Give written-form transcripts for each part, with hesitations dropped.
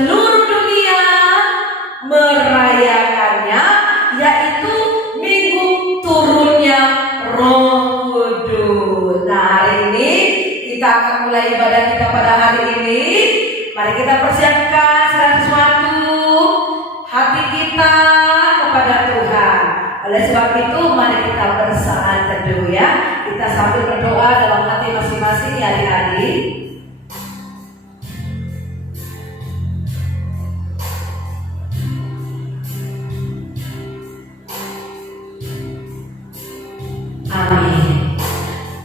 seluruh dunia merayakannya, yaitu minggu turunnya Roh Kudus. Nah, hari ini kita akan mulai ibadah kita pada hari ini. Mari kita persiapkan segala sesuatu hati kita kepada Tuhan. Oleh sebab itu, mari kita bersaat teduh ya. Kita sambil berdoa dalam hati masing-masing ya adik-adik. Amin.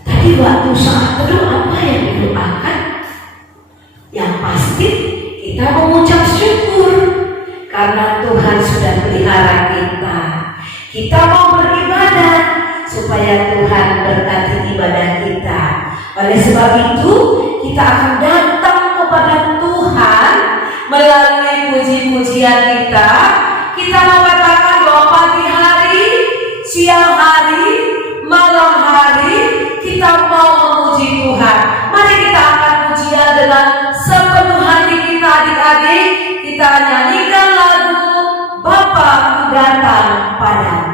Tadi waktu saat teduh apa yang didoakan? Yang pasti kita mengucap syukur karena Tuhan sudah pelihara kita. Kita mau beribadah supaya Tuhan berkati ibadah kita. Oleh sebab itu kita akan datang kepada Tuhan melalui puji-pujian kita. Kita mau katakan bahwa pagi hari, siang hari, malam hari kita mau memuji Tuhan. Mari kita angkat pujian dengan sepenuh hati kita adik-adik. Kita nyanyikan lagu Bapa Ku Datang Padamu.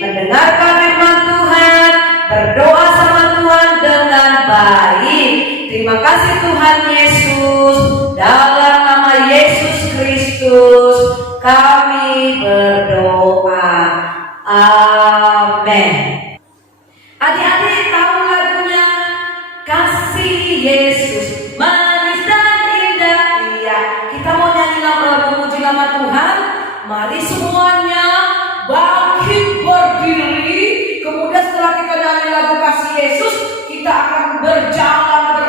Mendengarkan firman Tuhan, berdoa sama Tuhan dengan baik. Terima kasih Tuhan Yesus. Dalam nama Yesus Kristus kami Mari semuanya bangkit berdiri. Kemudian setelah kita nyanyi lagu Kasih Yesus, kita akan berjalan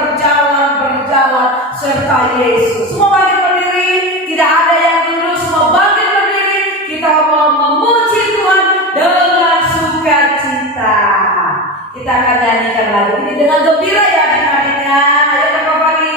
serta Yesus. Semua bangkit berdiri, tidak ada yang duduk, semua bangkit berdiri. Kita mau memuji Tuhan dengan sukacita. Kita akan nyanyikan lagu ini dengan gembira ya adik-adiknya. Ayo Kakak Fani.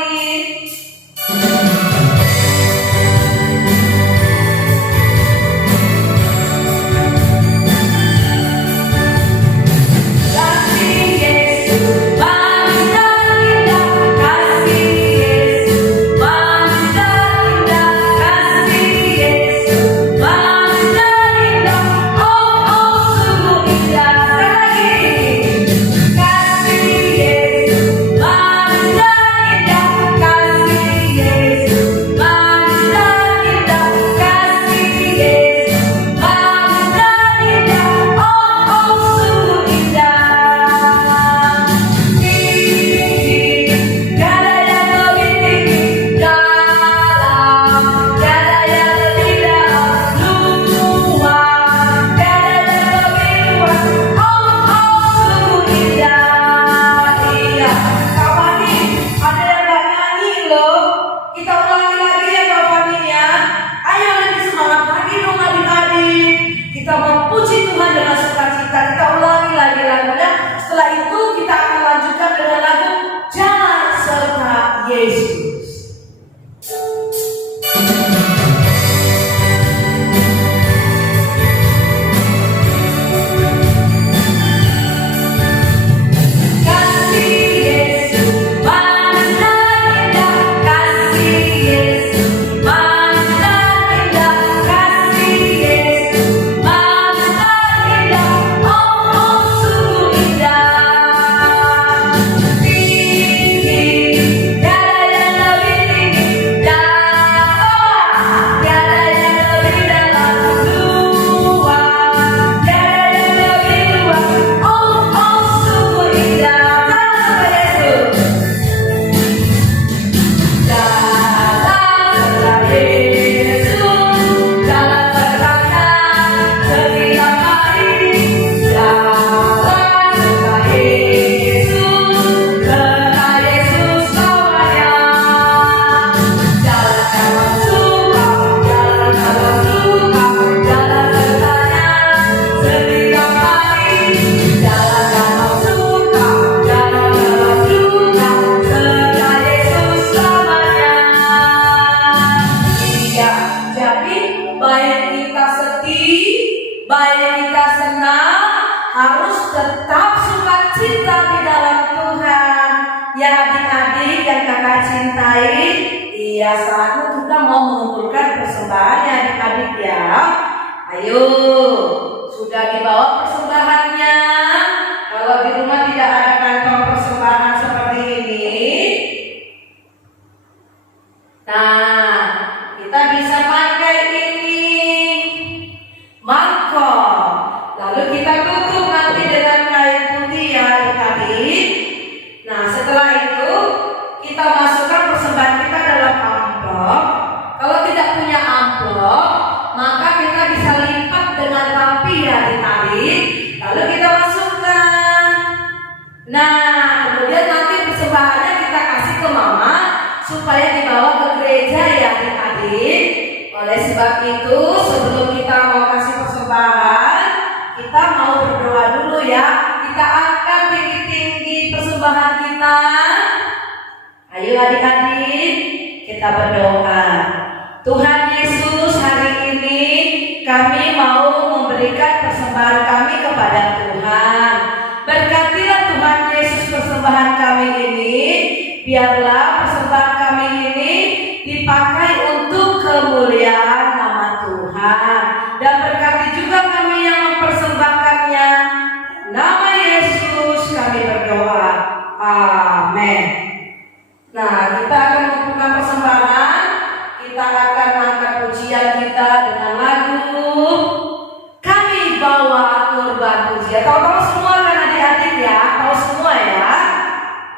Tahu-tahu semua kan adik-adik ya? Tahu semua ya?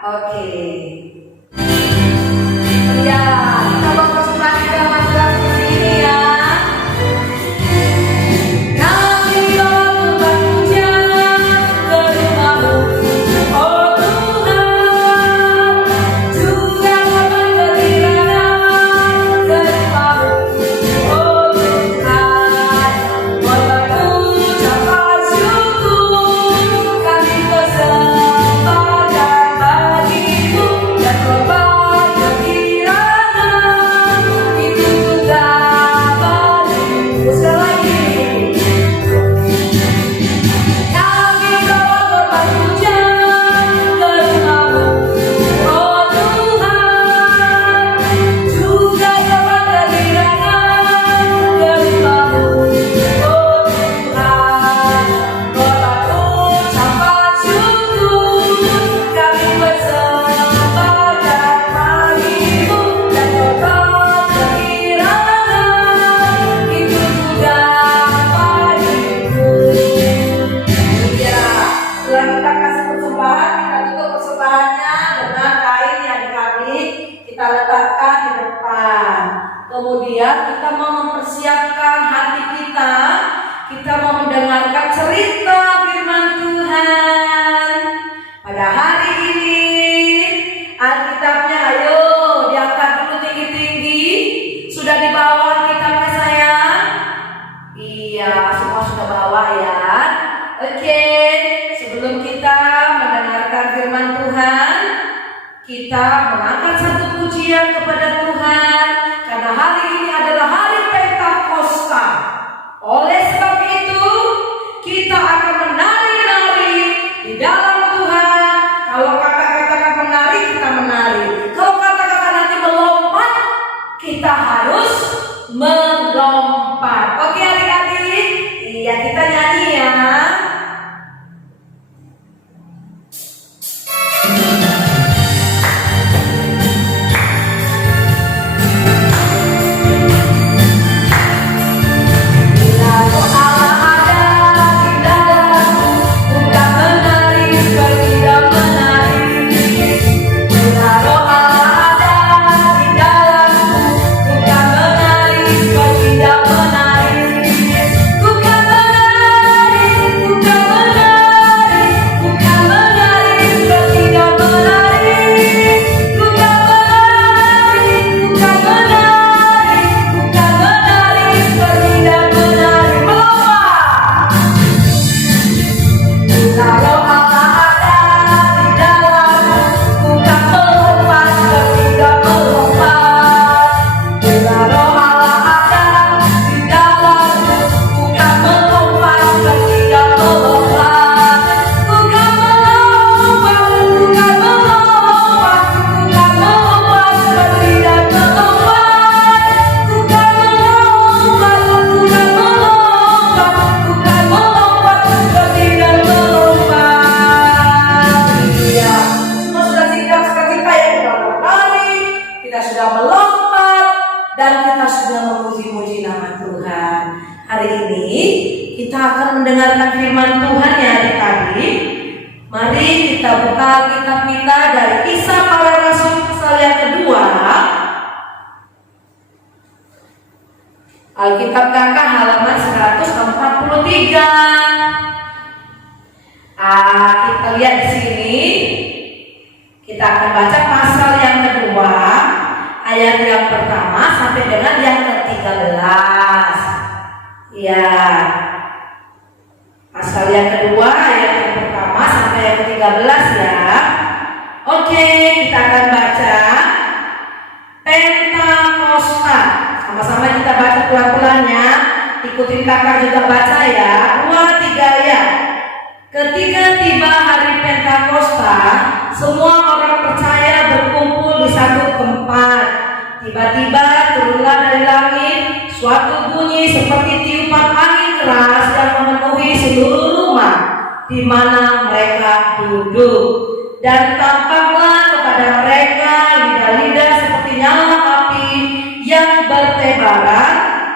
Oke. Ya, kita mau persembahan kita masuk seperti ini ya. mendengarkan cerita firman Tuhan. Pada hari ini Alkitabnya ayo diangkat dulu tinggi-tinggi. Sudah dibawa Alkitabnya sayang? Iya, semua sudah bawa ya. Oke, sebelum kita mendengarkan firman Tuhan, kita mengangkat satu pujian kepada Tuhan karena hari ini adalah hari Pentakosta. Oleh sebab itu, kita akan menari-nari di dalam Tuhan. Kalau kakak katakan menari, kita menari. Kalau kata-kata nanti melompat, kita harus melompat. Oke adik-adik? Iya, kita nyanyi ya. Mendengarkan firman Tuhan ya adik-adik. Mari kita buka Alkitab kita dari Kisah Para Rasul pasal yang kedua. Alkitab kakak halaman 143. Kita lihat di sini. Kita akan baca pasal yang kedua, ayat yang pertama sampai dengan yang ke-13. Ya. Pasal yang kedua ayat yang pertama sampai yang ke-13 ya. Oke, kita akan baca Pentakosta. Sama-sama kita baca pelan-pelannya. Ikutin kakak juga baca ya. 2, 3 ya. Ketika tiba hari Pentakosta, semua orang percaya berkumpul di satu tempat. Tiba-tiba turunlah dari langit suatu bunyi seperti tiupan angin keras yang memenuhi seluruh rumah di mana mereka duduk, dan tampaklah kepada mereka lidah-lidah seperti nyala api yang bertebaran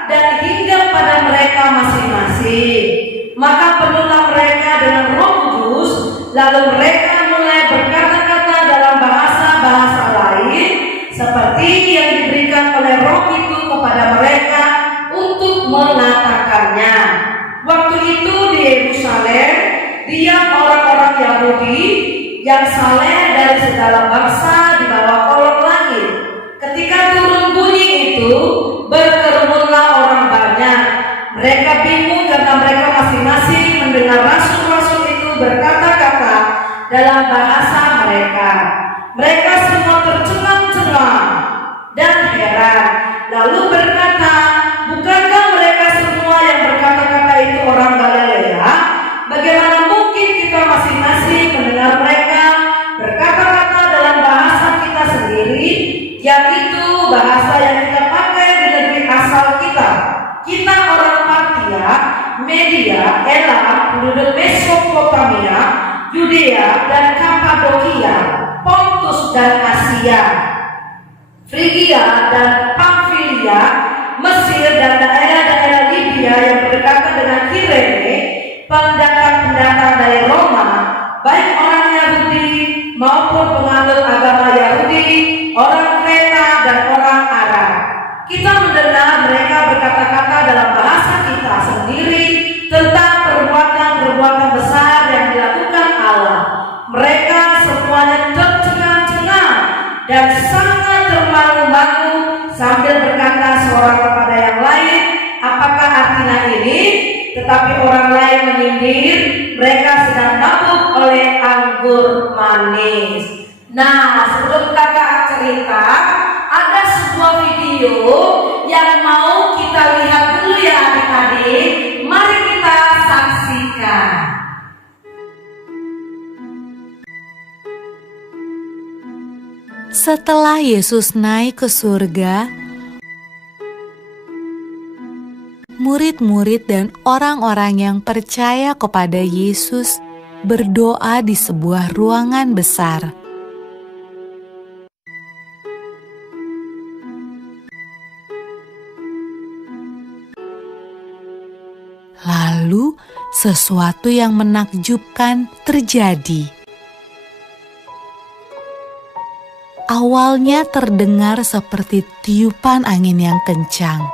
dan hinggap pada mereka masing-masing. Maka penuhlah mereka dengan Roh Kudus, lalu mereka mulai berkata-kata dalam bahasa-bahasa lain seperti yang diberikan oleh Roh itu kepada mereka untuk mengatakannya. Waktu itu di Yerusalem diam orang-orang Yahudi yang saleh dari segala bangsa di bawah kolong langit. Ketika turun bunyi itu, berkerumunlah orang banyak. Mereka bingung karena mereka masing-masing mendengar rasul-rasul itu berkata-kata dalam bahasa mereka. Mereka semua tercengang-cengang dan heran, lalu berkata, bukankah mereka semua yang berkata-kata itu orang Galilea? Bagaimana mungkin kita masing-masing mendengar mereka berkata-kata dalam bahasa kita sendiri, yaitu bahasa yang kita pakai di negeri asal kita? Kita orang Partia, Media, Elam, penduduk Mesopotamia, Yudea dan Kapadokia, Pontus dan Asia, Frigia dan Pamfilia, Mesir dan daerah-daerah Libya yang berdekatan dengan Kirene, pendatang-pendatang dari Roma, baik orang Yahudi maupun penganut agama Yahudi, orang Kreta dan orang Arab. Kita mendengar mereka berkata-kata dalam bahasa kita sendiri tentang perbuatan Karantina ini, tetapi orang lain menyindir mereka sedang mabuk oleh anggur manis. Nah, sebelum kakak cerita, ada sebuah video yang mau kita lihat dulu ya adik-adik. Mari kita saksikan. Setelah Yesus naik ke surga, murid-murid dan orang-orang yang percaya kepada Yesus berdoa di sebuah ruangan besar. Lalu, sesuatu yang menakjubkan terjadi. Awalnya terdengar seperti tiupan angin yang kencang.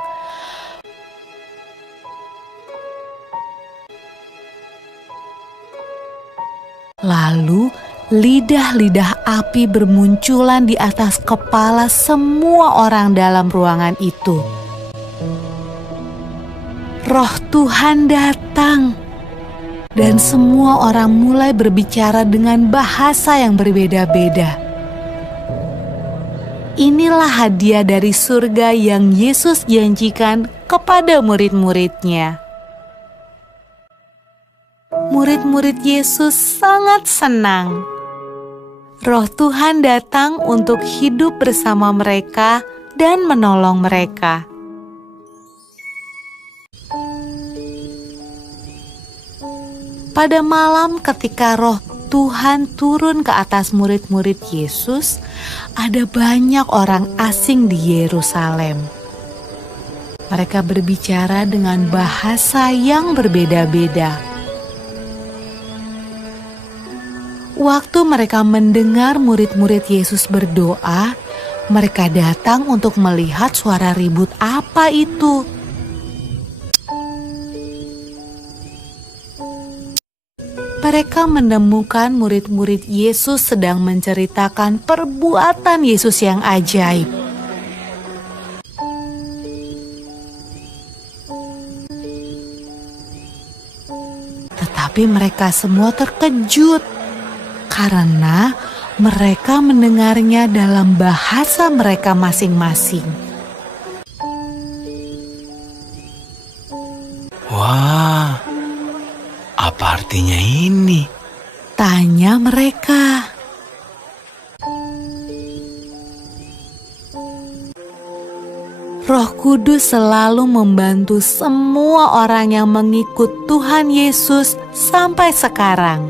Lalu, lidah-lidah api bermunculan di atas kepala semua orang dalam ruangan itu. Roh Tuhan datang, dan semua orang mulai berbicara dengan bahasa yang berbeda-beda. Inilah hadiah dari surga yang Yesus janjikan kepada murid-muridnya. Murid-murid Yesus sangat senang. Roh Tuhan datang untuk hidup bersama mereka dan menolong mereka. Pada malam ketika Roh Tuhan turun ke atas murid-murid Yesus, ada banyak orang asing di Yerusalem. Mereka berbicara dengan bahasa yang berbeda-beda. Waktu mereka mendengar murid-murid Yesus berdoa, mereka datang untuk melihat suara ribut apa itu. Mereka menemukan murid-murid Yesus sedang menceritakan perbuatan Yesus yang ajaib. Tetapi mereka semua terkejut karena mereka mendengarnya dalam bahasa mereka masing-masing. Wah, apa artinya ini? Tanya mereka. Roh Kudus selalu membantu semua orang yang mengikut Tuhan Yesus sampai sekarang.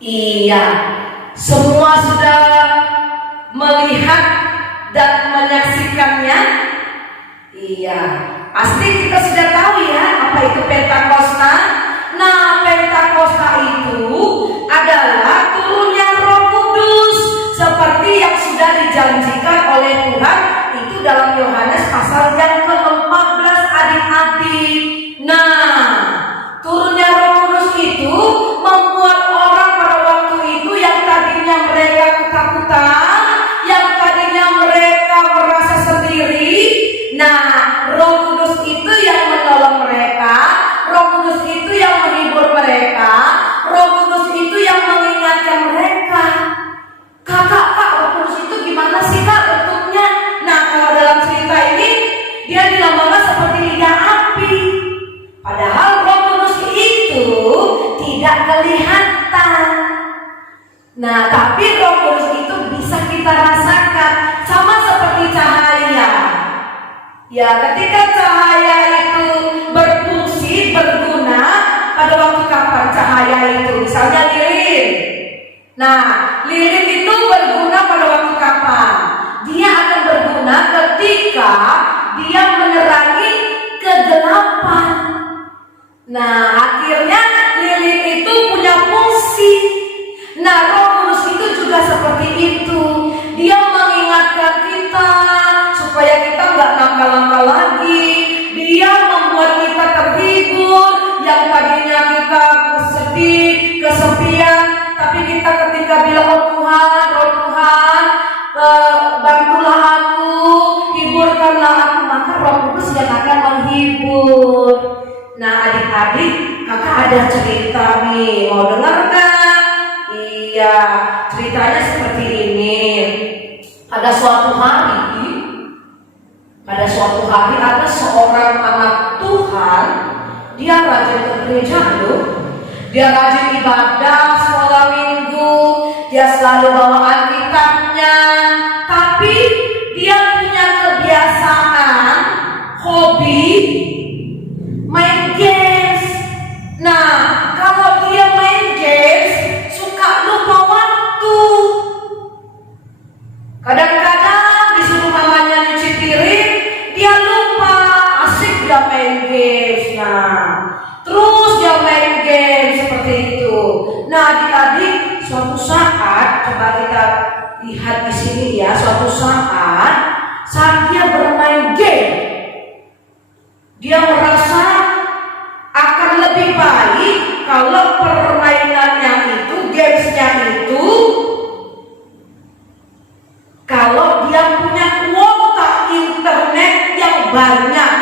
Iya, semua sudah melihat dan menyaksikannya. Iya, pasti kita sudah tahu ya apa itu Pentakosta. Nah, Pentakosta itu adalah turunnya Roh Kudus seperti yang sudah dijanjikan oleh Tuhan itu dalam Yohanes pasal yang ke-14 adik-adik. Nah, turunnya Roh Kudus itu membuat orang pada waktu itu yang tadinya mereka ketakutan, yang tadinya mereka merasa sendiri. Nah, Roh Kudus itu yang menolong mereka, Roh Kudus itu yang menghibur mereka, Roh Kudus itu yang mengingatkan mereka. Kak, Roh Kudus itu gimana sih Kak bentuknya? Nah, kalau dalam cerita ini dia dilambangkan seperti lidah api. Padahal Roh Kudus itu tidak kelihatan. Nah, tapi Roh Kudus itu bisa kita rasakan sama seperti cahaya. Ya, ketika cahaya itu berfungsi, berguna, pada waktu kapan cahaya itu? Misalnya lilin. Nah, lilin itu berguna pada waktu kapan? Dia akan berguna ketika dia menerangi kegelapan. Nah, akhirnya lilin itu punya fungsi. Nah, Roh Kudus itu juga seperti itu. Dia mengingatkan kita supaya kita nggak nakal-nakal lagi. Dia membuat kita terhibur. Yang tadinya kita sedih, kesepian, tapi kita ketika bilang, oh Tuhan, bantulah aku, mengenal aku, maka Roh Kudus yang akan menghibur. Nah adik-adik, kakak ada cerita nih, mau dengar gak? Iya, ceritanya seperti ini. Pada suatu hari ada seorang anak Tuhan. Dia rajin ke gereja loh. Dia rajin ibadah sekolah minggu. Dia selalu bawa Alkitabnya. Tapi dia punya kebiasaan hobi main games. Nah, kalau dia main games suka lupa waktu. Kadang-kadang disuruh mamanya nyuci piring, dia lupa, asik dia main games. Nah, terus dia main games seperti itu. Nah, adik-adik, suatu saat coba kita lihat di sini ya, suatu saat dia bermain game, dia merasa akan lebih baik kalau permainannya itu, gamesnya itu, kalau dia punya kuota internet yang banyak.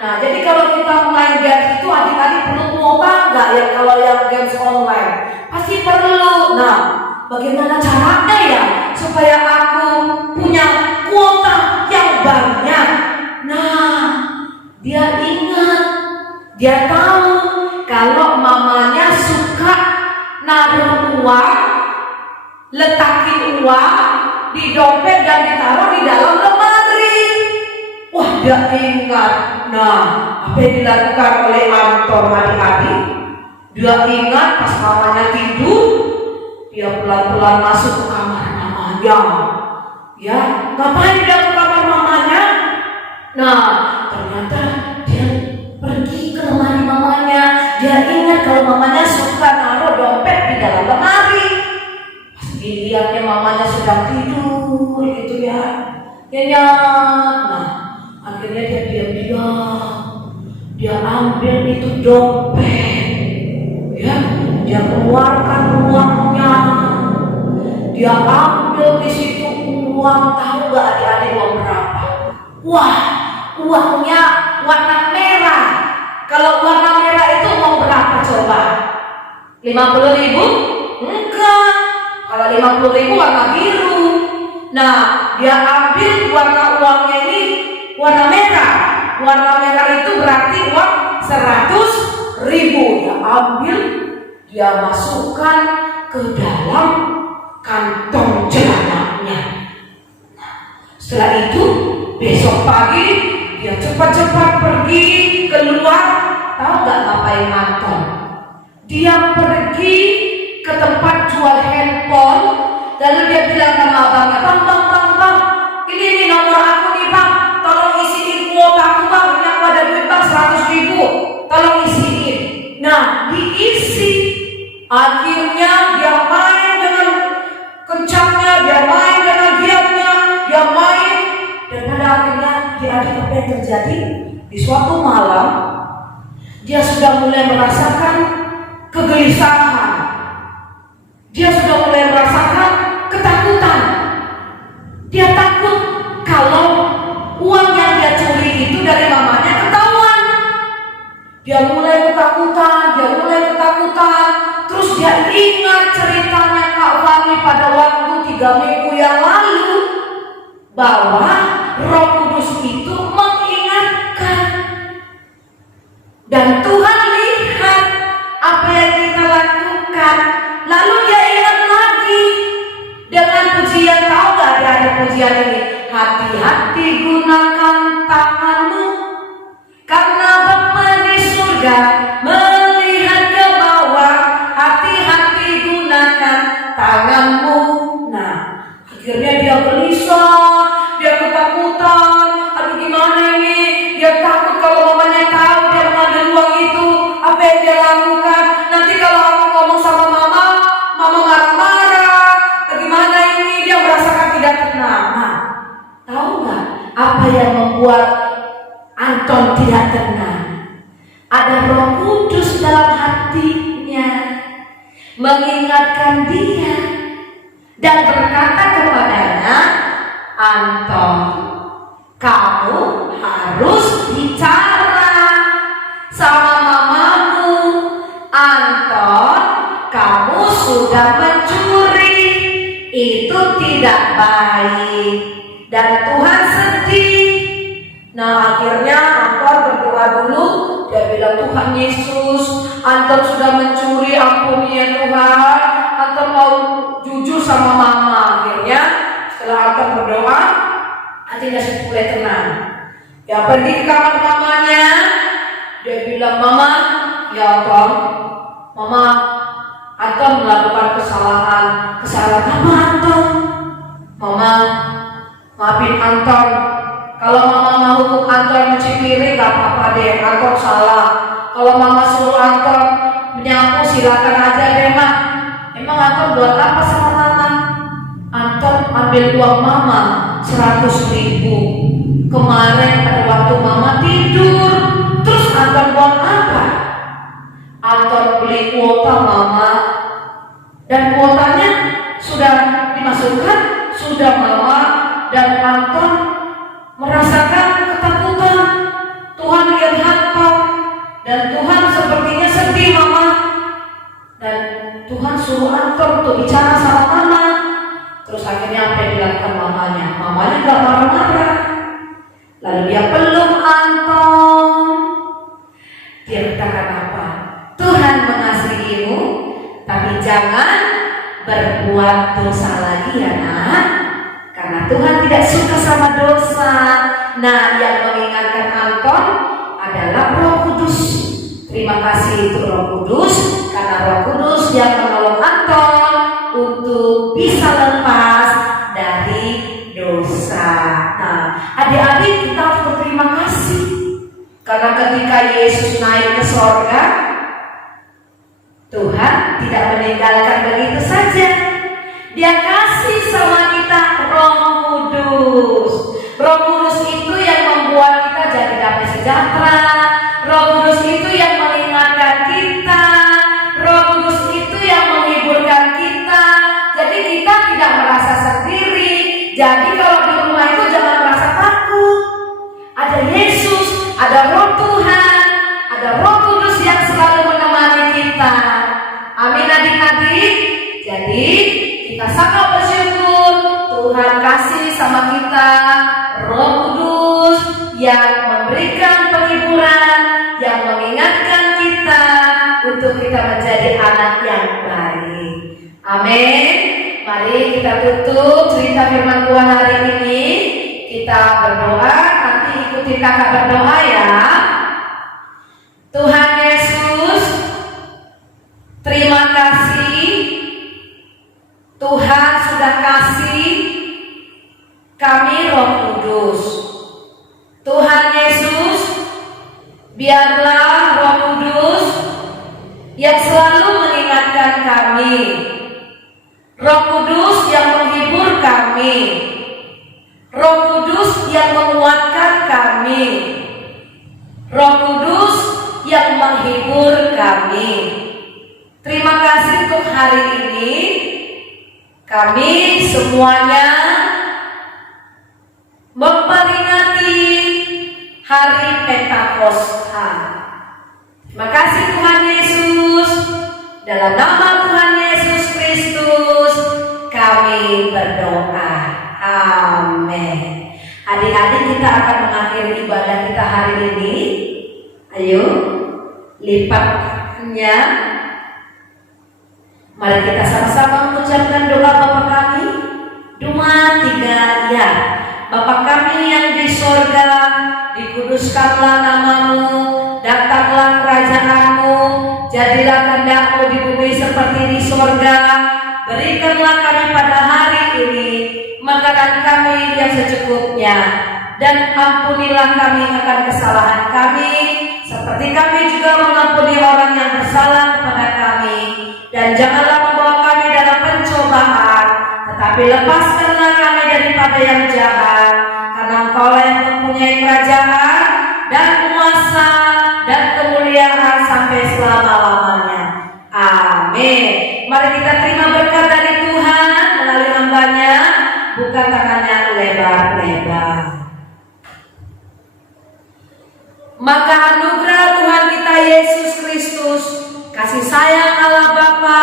Nah, jadi kalau kita main games itu adik-adik perlu kuota nggak ya? Kalau yang games online pasti perlu. Nah, bagaimana caranya ya supaya aku punya kuota yang banyak? Nah, dia ingat, dia tahu kalau mamanya suka naruh uang, letakin uang di dompet dan ditaruh di dalam lemari. Wah, dia ingat. Nah, apa yang dilakukan oleh Anton adik-adik? Dia ingat pas mamanya tidur, dia pelan-pelan masuk ke kamar mamanya. Ya, ngapain dia ke kamar mamanya? Nah, ternyata dia pergi ke lemari mamanya. Dia ingat kalau mamanya suka naruh dompet di dalam lemari. Pas dilihatnya mamanya sedang tidur gitu ya. Nyenyak. Nah, akhirnya dia diam-diam. Dia ambil itu dompet. Ya, dia keluarkan uangnya. Dia ambil di situ uang, tahu gak adik-adik uang berapa? Wah, uangnya warna merah. Kalau warna merah itu uang berapa coba? 50.000? Enggak. Kalau 50.000 warna biru. Nah, dia ambil warna uangnya ini warna merah. Warna merah itu berarti uang 100.000. Dia ambil, dia masukkan ke dalam kantong celananya. Nah, setelah itu besok pagi dia cepat-cepat pergi keluar. Tahu gak ngapain Anton? Dia pergi ke tempat jual handphone. Lalu dia bilang sama abangnya, bang, ini nomor aku nih bang, tolong isiin kuota aku bang, ini aku ada duit bang 100.000, tolong isiin. Nah, diisi. Akhirnya dia main dengan kencangnya, dia main dengan giatnya, dia main. Dan pada akhirnya adik-adik apa yang terjadi? Di suatu malam dia sudah mulai merasakan kegelisahan. Dia sudah mulai merasakan ketakutan. Dia takut kalau uang yang dia curi itu dari mamanya ketahuan. Dia mulai ketakutan. Terus dia ingat ceritanya Kak Fani pada waktu 3 minggu yang lalu, bahwa Roh Kudus itu mengingatkan. Dan Tuhan lihat apa yang kita lakukan. Lalu dia ingat lagi dengan pujian. Tahu gak ada pujian ini? Hati-hati gunakan tanganmu, karena Bapa di surga melihat ke bawah. Hati-hati gunakan tanganmu. Nah, akhirnya dia gelisah, dia ketakutan. Aduh, gimana ini? Dia takut kalau mamanya tahu dia mengambil uang itu. Apa yang dia lakukan? Nanti kalau aku ngomong sama mama marah-marah. Bagaimana ini? Dia merasakan tidak tenang. Nah, tahu nggak apa yang membuat Anton tidak tenang? Ada Roh Kudus dalam hatinya mengingatkan dia dan berkata kepadanya, Anton, kamu harus bicara sama mamamu. Anton, kamu sudah mencuri, itu tidak baik dan Tuhan sedih. Nah, akhirnya Anton berdoa dulu. Dia bilang, Tuhan Yesus, Anton sudah mencuri, ampuni ya Tuhan. Anton mau jujur sama mama. Akhirnya setelah Anton berdoa, hatinya sudah mulai tenang. Dia pergi ke kamar mamanya. Dia bilang, Mama, ya Anton, Mama, Anton melakukan kesalahan apa Anton? Mama, maafin Anton. Kalau Mama mau hukum Anton mencuci piring, gak apa-apa deh, Anton salah. Kalau Mama suruh Anton menyapu, silakan aja deh, Mak. Emang Anton buat apa sama Mama? Anton ambil uang Mama 100.000. Kemarin pada waktu Mama tidur, terus Anton buat apa? Anton beli kuota Mama, dan kuotanya sudah dimasukkan. Sudah Mama dan Anton merasakan ketakutan. Tuhan lihat Anton dan Tuhan sepertinya sedih Mama, dan Tuhan suruh Anton untuk bicara sama Mama. Terus akhirnya apa yang dilakukan mamanya? Mamanya gak marah-marah. Lalu dia peluk Anton. Dia katakan apa? Tuhan mengasihimu, tapi jangan berbuat dosa lagi ya nak, karena Tuhan tidak suka sama dosa. Nah, yang mengingatkan Anton adalah Roh Kudus. Terima kasih untuk Roh Kudus, karena Roh Kudus yang menolong Anton untuk bisa lepas dari dosa. Nah, adik-adik, kita harus berterima kasih karena ketika Yesus naik ke sorga, Tuhan tidak meninggalkan begitu saja. Dia kasih sama kita Roh Kudus. Roh Kudus itu yang membuat kita jadi damai sejahtera. Roh Kudus itu yang mengingatkan kita. Roh Kudus itu yang menghiburkan kita. Jadi kita tidak merasa sendiri. Jadi kalau di rumah itu jangan merasa takut. Ada Yesus, ada Roh Tuhan, ada Roh Kudus yang selalu menemani kita. Amin adik-adik. Jadi kita sangat bersyukur Tuhan kasih sama kita Roh Kudus yang memberikan penghiburan, yang mengingatkan kita untuk kita menjadi anak yang baik. Amin. Mari kita tutup cerita firman Tuhan hari ini. Kita berdoa, nanti ikuti kakak berdoa ya. Tuhan Yesus, terima kasih Tuhan sudah kasih kami Roh Kudus. Tuhan Yesus, biarlah Roh Kudus yang selalu mengingatkan kami, Roh Kudus yang menghibur kami, Roh Kudus yang menguatkan kami, Roh Kudus yang menghibur kami. Terima kasih untuk hari ini. Kami semuanya memperingati hari Pentakosta. Terima kasih Tuhan Yesus. Dalam nama Tuhan Yesus Kristus kami berdoa. Amin. Adik-adik, kita akan mengakhiri ibadah kita hari ini. Ayo, lipatnya. Mari kita sama-sama mengucapkan doa Bapa kami. 2, 3, ya. Bapa kami yang di sorga, dikuduskanlah namamu, datanglah kerajaanmu, jadilah kehendak-mu di bumi seperti di sorga. Berikanlah kami pada hari ini makanan kami yang secukupnya, dan ampunilah kami akan kesalahan kami, seperti kami juga mengampuni orang yang bersalah kepada kami. Dan janganlah membawa kami dalam pencobaan, tetapi lepaskanlah kami daripada yang jahat, karena Engkau yang mempunyai kerajaan dan kuasa dan kemuliaan sampai selama-lamanya. Amin. Mari kita terima berkat dari Tuhan melalui hamba-Nya. Buka tangannya lebar-lebar. Maka anugerah Tuhan kita Yesus Kristus, kasih sayang Allah Bapa,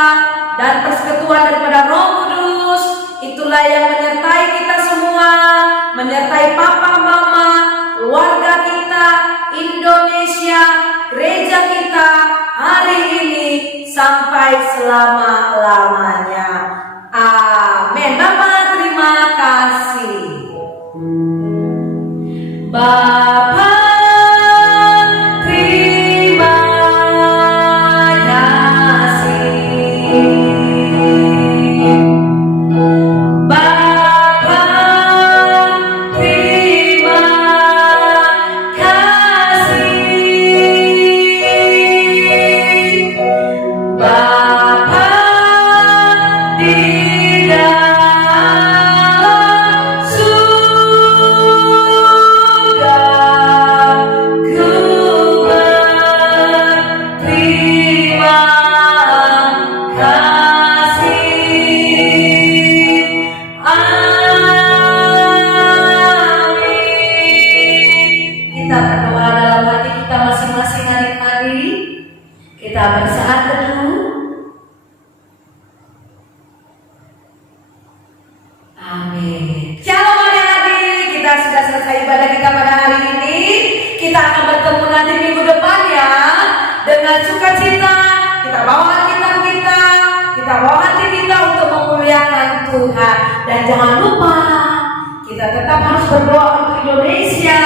dan persekutuan daripada Roh Kudus, itulah yang menyertai kita semua, menyertai papa mama, keluarga kita, Indonesia, gereja kita hari ini sampai selama-lamanya. Amin. Bapa, terima kasih. Bapa, terima kasih. Bapa, terima kasih. Bapa di dalam surga, ku berterima kasih. Amin. Kita berdoa dalam hati kita masing-masing adik-adik. Kita bersaat teduh. Amin. Shalom adik-adik, kita sudah selesai ibadah kita pada hari ini. Kita akan bertemu nanti minggu depan ya. Dengan sukacita, kita bawa Alkitab kita bawa hati kita untuk memuliakan Tuhan. Dan jangan lupa, kita tetap harus berdoa untuk Indonesia,